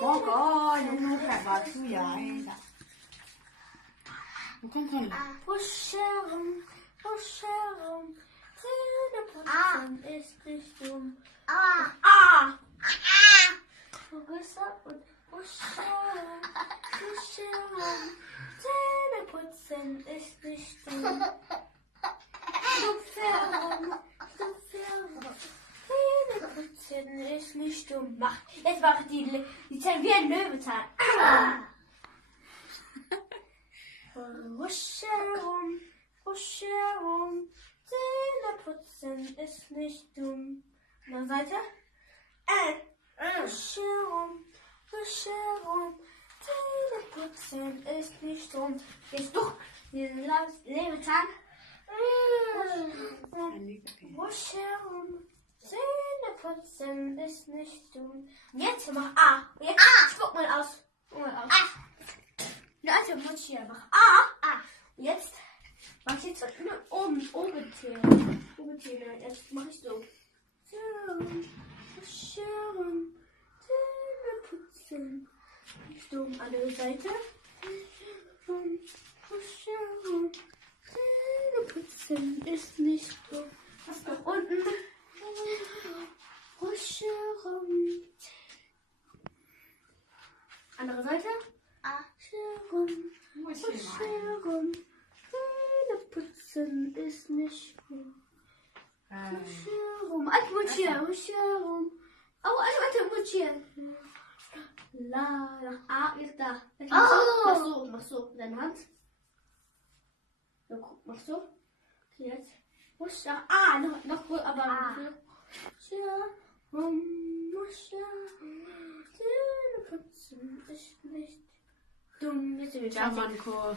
có nó phải vào chui vậy. Nó không thôi. Push herum, Zähneputzen ist nicht dumm. Größer und push herum, Zähneputzen ist nicht dumm. Stupf herum, Zähneputzen ist nicht dumm. Jetzt mach die Zähne wie ein Löwenzahn. Husch herum, Zähneputzen ist nicht dumm. Andere Seite. Husch herum, Zähneputzen ist nicht dumm. Jetzt doch diesen Löwenzahn. Husch herum, Zähneputzen ist nicht dumm. Jetzt mach A. Jetzt spuck mal aus. Leute, muss hier einfach A. Jetzt mach ich jetzt oben Zähne. Jetzt mach ich so. Zähne putzen. Nicht dumm. Andere Seite. Zähne putzen ist nicht dumm. Was noch unten? Andere Seite. Herum, Zähne putzen ist nicht gut. Husch herum, Oh, warte, La, jetzt da. Mach so, mit deiner Hand. So, guck, mach so. Okay, jetzt. Husch, noch gut, aber. Zähne putzen ist nicht dumm. Jetzt sind wir Ja, Manko.